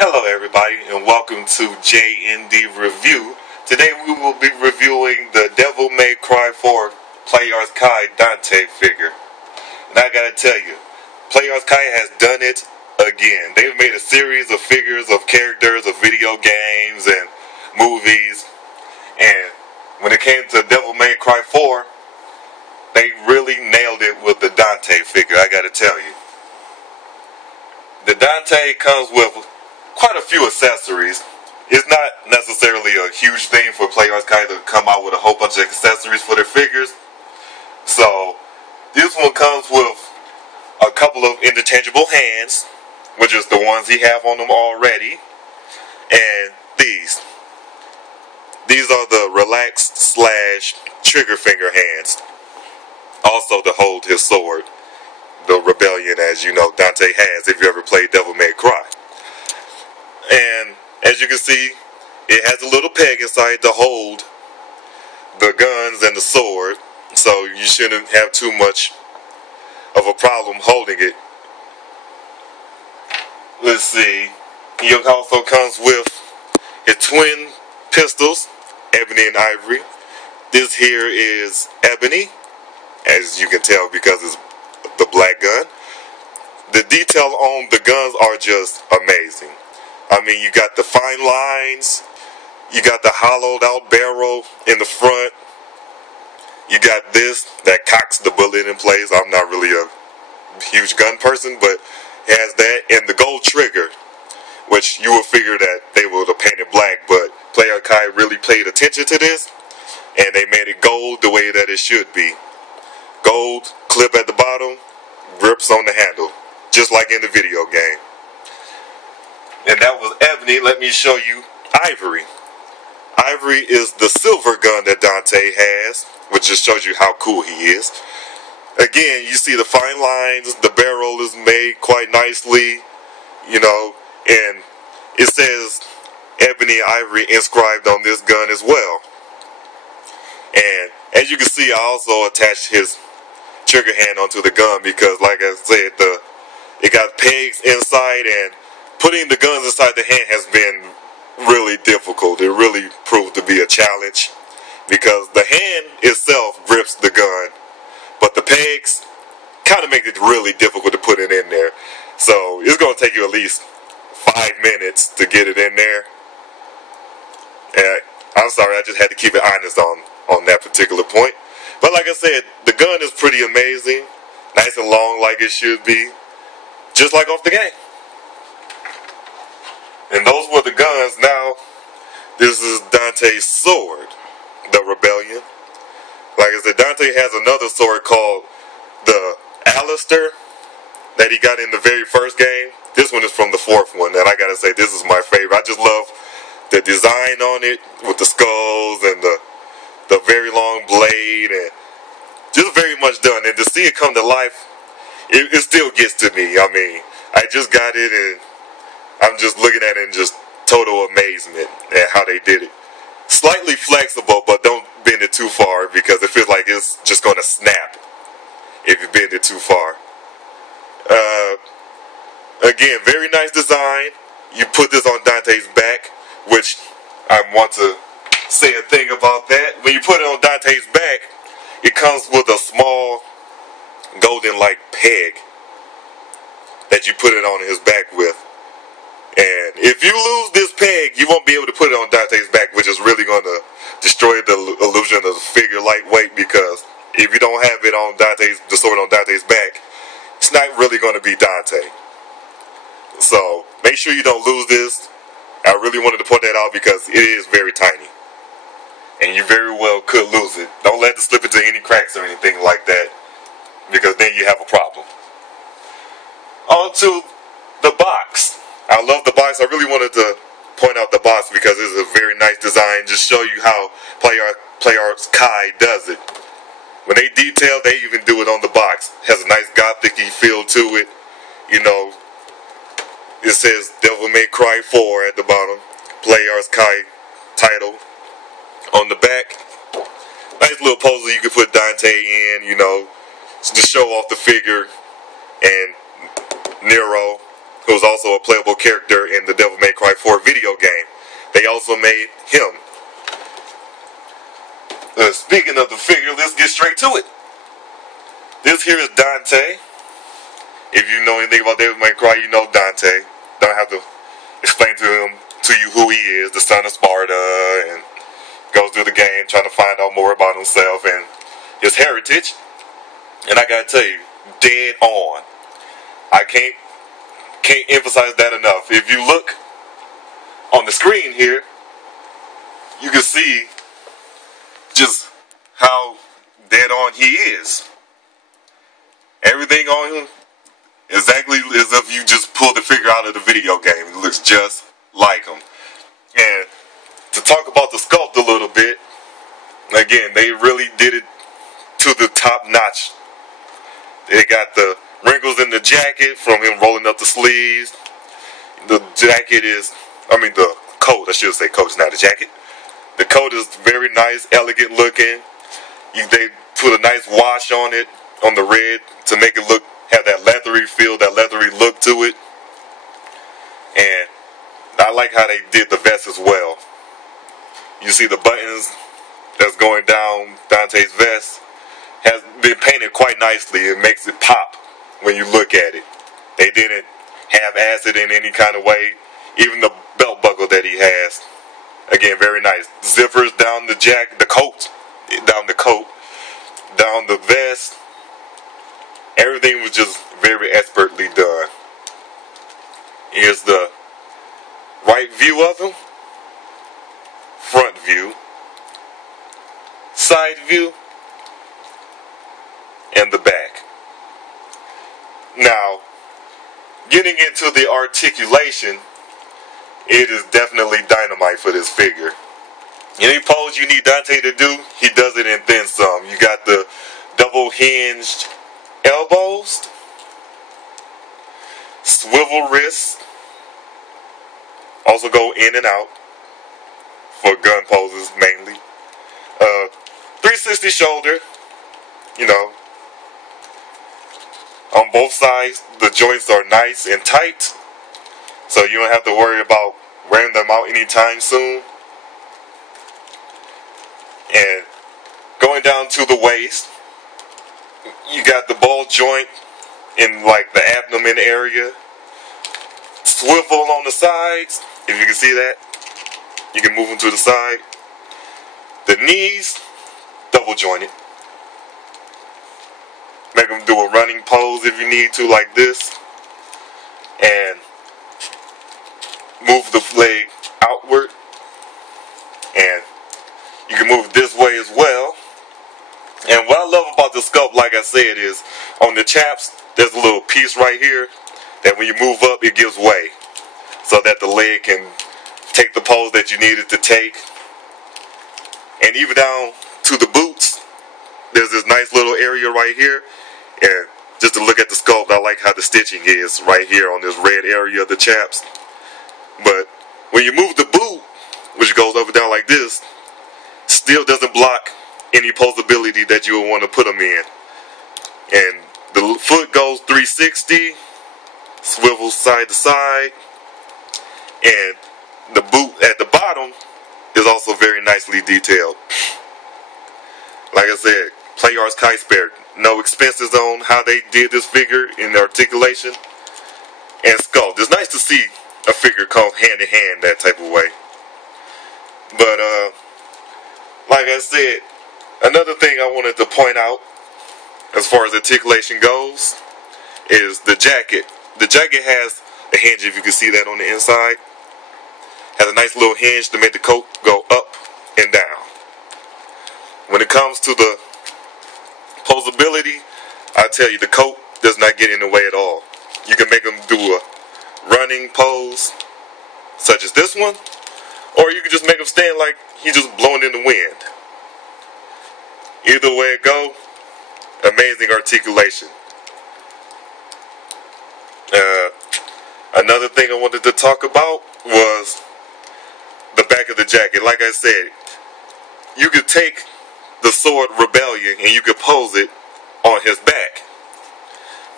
Hello everybody and welcome to JND Review. Today we will be reviewing the Devil May Cry 4 Players Kai Dante figure. And I gotta tell you, Players Kai has done it again. They've made a series of figures of characters of video games and movies. And when it came to Devil May Cry 4, they really nailed it with the Dante figure, I gotta tell you. The Dante comes with quite a few accessories. It's not necessarily a huge thing for Players Kai to come out with a whole bunch of accessories for their figures. So this one comes with a couple of interchangeable hands, which is the ones he have on them already. And these are the relaxed / trigger finger hands. Also to hold his sword, the Rebellion, as you know Dante has if you ever played Devil May Cry. And as you can see, it has a little peg inside to hold the guns and the sword, so you shouldn't have too much of a problem holding it. Let's see, he also comes with his twin pistols, Ebony and Ivory. This here is Ebony, as you can tell because it's the black gun. The detail on the guns are just amazing. I mean, you got the fine lines, you got the hollowed out barrel in the front, you got this that cocks the bullet in place. I'm not really a huge gun person, but it has that, and the gold trigger, which you would figure that they would have painted black, but Player Kai really paid attention to this, and they made it gold the way that it should be. Gold clip at the bottom, grips on the handle, just like in the video game. And that was Ebony. Let me show you Ivory. Ivory is the silver gun that Dante has, which just shows you how cool he is. Again, you see the fine lines, the barrel is made quite nicely, you know, and it says Ebony Ivory inscribed on this gun as well. And as you can see, I also attached his trigger hand onto the gun because, like I said, it got pegs inside, and putting the guns inside the hand has been really difficult. It really proved to be a challenge because the hand itself grips the gun, but the pegs kind of make it really difficult to put it in there. So it's going to take you at least 5 minutes to get it in there. And I'm sorry, I just had to keep it honest on that particular point. But like I said, the gun is pretty amazing. Nice and long like it should be. Just like off the game. And those were the guns. Now, this is Dante's sword, the Rebellion. Like I said, Dante has another sword called the Alistair that he got in the very first game. This one is from the fourth one, and I gotta say, this is my favorite. I just love the design on it with the skulls and the very long blade, and just very much done. And to see it come to life, it still gets to me. I mean, I just got it, and I'm just looking at it in just total amazement at how they did it. Slightly flexible, but don't bend it too far because it feels like it's just going to snap if you bend it too far. Again, very nice design. You put this on Dante's back, which I want to say a thing about that. When you put it on Dante's back, it comes with a small golden-like peg that you put it on his back with. And if you lose this peg, you won't be able to put it on Dante's back, which is really going to destroy the illusion of the figure lightweight, because if you don't have it on the sword on Dante's back, it's not really going to be Dante. So make sure you don't lose this. I really wanted to point that out because it is very tiny. And you very well could lose it. Don't let it slip into any cracks or anything like that, because then you have a problem. On to the box. I love the box. I really wanted to point out the box because it's a very nice design. Just show you how Players Kai does it. When they detail, they even do it on the box. It has a nice gothic-y feel to it. You know, it says Devil May Cry 4 at the bottom. Players Kai title. On the back, nice little poster you could put Dante in, you know, to show off the figure. And Nero, who was also a playable character in the Devil May Cry Dynamite for a video game. They also made him. Speaking of the figure, let's get straight to it. This here is Dante. If you know anything about Devil May Cry, you know Dante. Don't have to explain to you who he is, the son of Sparta, and goes through the game trying to find out more about himself and his heritage. And I gotta tell you, dead on. I can't emphasize that enough. If you look on the screen here, you can see just how dead on he is. Everything on him exactly as if you just pulled the figure out of the video game. It looks just like him. And to talk about the sculpt a little bit, again, they really did it to the top notch. They got the wrinkles in the jacket from him rolling up the sleeves. The jacket is, the coat, I should say coat, it's not a jacket. The coat is very nice, elegant looking. They put a nice wash on it, on the red, to make it have that leathery feel, that leathery look to it. And I like how they did the vest as well. You see the buttons that's going down Dante's vest has been painted quite nicely. It makes it pop when you look at it. They didn't have acid in any kind of way. Even the belt buckle that he has, again, very nice. Zippers down the coat, down the vest. Everything was just very expertly done. Here's the right view of him, front view, side view, and the back. Now, getting into the articulation, it is definitely dynamite for this figure. Any pose you need Dante to do, he does it and then some. You got the double hinged elbows, swivel wrists, also go in and out for gun poses mainly. 360 shoulder, on both sides the joints are nice and tight, so you don't have to worry about wearing them out anytime soon. And going down to the waist, you got the ball joint in like the abdomen area, swivel on the sides. If you can see that, you can move them to the side. The knees, double jointed. Make them do a running pose if you need to, like this. And move the leg outward. And you can move this way as well. And what I love about the sculpt, like I said, is on the chaps, there's a little piece right here that when you move up, it gives way, so that the leg can take the pose that you need it to take. And even down to the boots, there's this nice little area right here. And just to look at the sculpt, I like how the stitching is right here on this red area of the chaps. But when you move the boot, which goes up and down like this, still doesn't block any posability that you would want to put them in. And the foot goes 360, swivels side to side, and the boot at the bottom is also very nicely detailed. Like I said, PlayArt's Kite spared no expenses on how they did this figure in the articulation and sculpt. It's nice to see a figure come hand in hand that type of way. But like I said, another thing I wanted to point out as far as articulation goes is the jacket. The jacket has a hinge, if you can see that on the inside. Has a nice little hinge to make the coat go up and down. When it comes to the posability, I tell you, the coat does not get in the way at all. You can make them do a running pose, such as this one, or you can just make him stand like he's just blowing in the wind. Either way it go, amazing articulation. Another thing I wanted to talk about was the back of the jacket. Like I said, you could take the sword Rebellion and you could pose it on his back.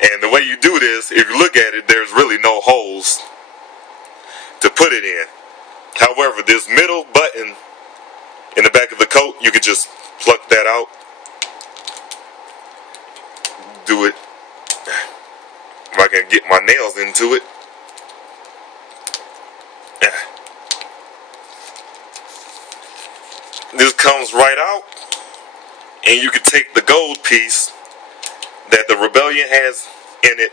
And the way you do this, if you look at it, there's really no holes to put it in. However, this middle button in the back of the coat, you can just pluck that out. Do it. If I can get my nails into it. This comes right out, and you can take the gold piece that the Rebellion has in it,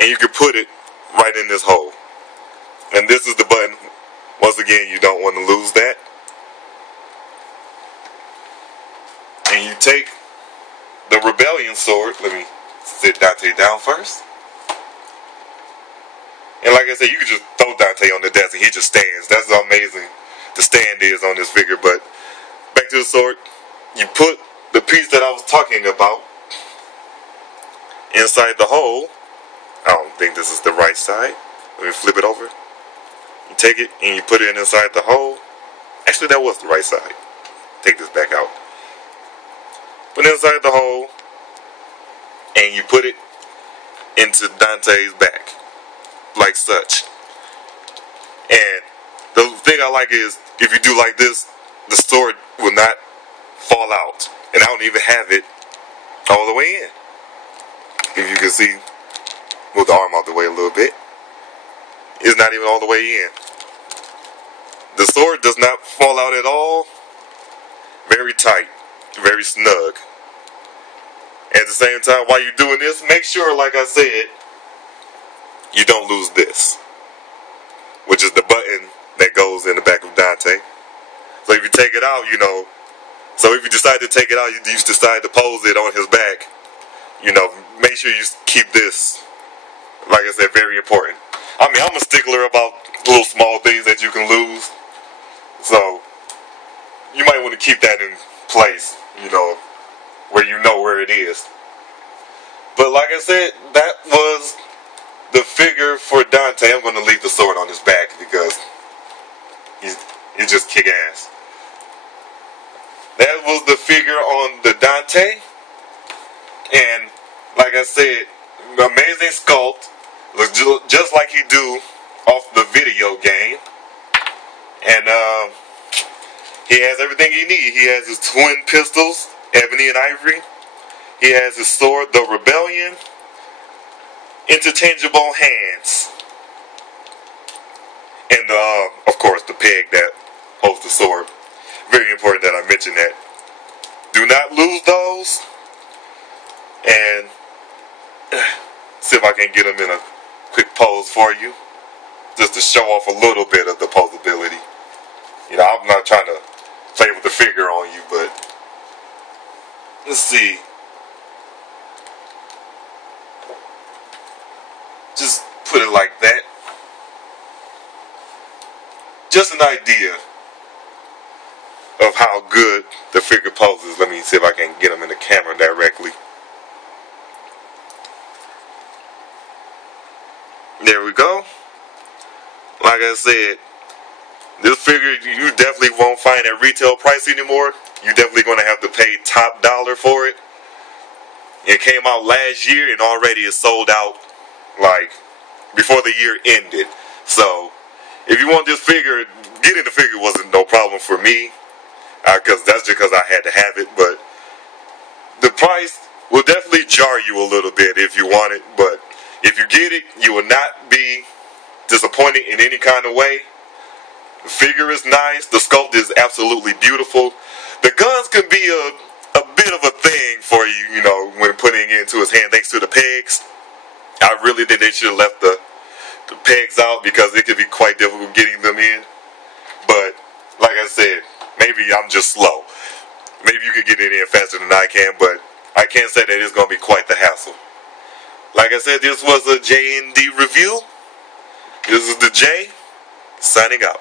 and you can put it right in this hole. And this is the button. Once again, you don't want to lose that. And you take the Rebellion sword. Let me sit Dante down first. And like I said, you can just throw Dante on the desk and he just stands. That's how amazing the stand is on this figure. But back to the sword. You put the piece that I was talking about inside the hole. I don't think this is the right side. Let me flip it over. You take it and you put it inside the hole. Actually, that was the right side. Take this back out. Put it inside the hole, and you put it into Dante's back, like such. And the thing I like is, if you do like this, the sword will not fall out. And I don't even have it all the way in. If you can see, move the arm out the way a little bit. It's not even all the way in. The sword does not fall out at all. Very tight, very snug. At the same time, while you're doing this, make sure, like I said, you don't lose this, which is the button that goes in the back of Dante. So if you take it out, so if you decide to take it out, you decide to pose it on his back, make sure you keep this, like I said, very important. I mean, I'm a stickler about little small things that you can lose. So, you might want to keep that in place, where you know where it is. But like I said, that was the figure for Dante. I'm going to leave the sword on his back because he's just kick-ass. That was the figure on the Dante. And like I said, amazing sculpt. Looks just like he do off the video game. And he has everything he needs. He has his twin pistols, Ebony and Ivory. He has his sword, the Rebellion. Interchangeable hands. And of course the peg that holds the sword. Very important that I mention that. Do not lose those. And see if I can get them in a quick pose for you. Just to show off a little bit of the posability. I'm not trying to play with the figure on you, but let's see. Just put it like that. Just an idea of how good the figure poses. Let me see if I can get him in the camera directly. There we go. Like I said, this figure you definitely won't find at retail price anymore. You're definitely going to have to pay top dollar for it. It came out last year and already is sold out like before the year ended. So if you want this figure, getting the figure wasn't no problem for me, because that's just because I had to have it. But the price will definitely jar you a little bit if you want it. But if you get it, you will not be disappointed in any kind of way. The figure is nice. The sculpt is absolutely beautiful. The guns can be a bit of a thing for you, when putting it into his hand thanks to the pegs. I really think they should have left the pegs out because it could be quite difficult getting them in. But like I said, maybe I'm just slow. Maybe you could get it in faster than I can, but I can't say that it's going to be quite the hassle. Like I said, this was a JND review. This is the J, signing out.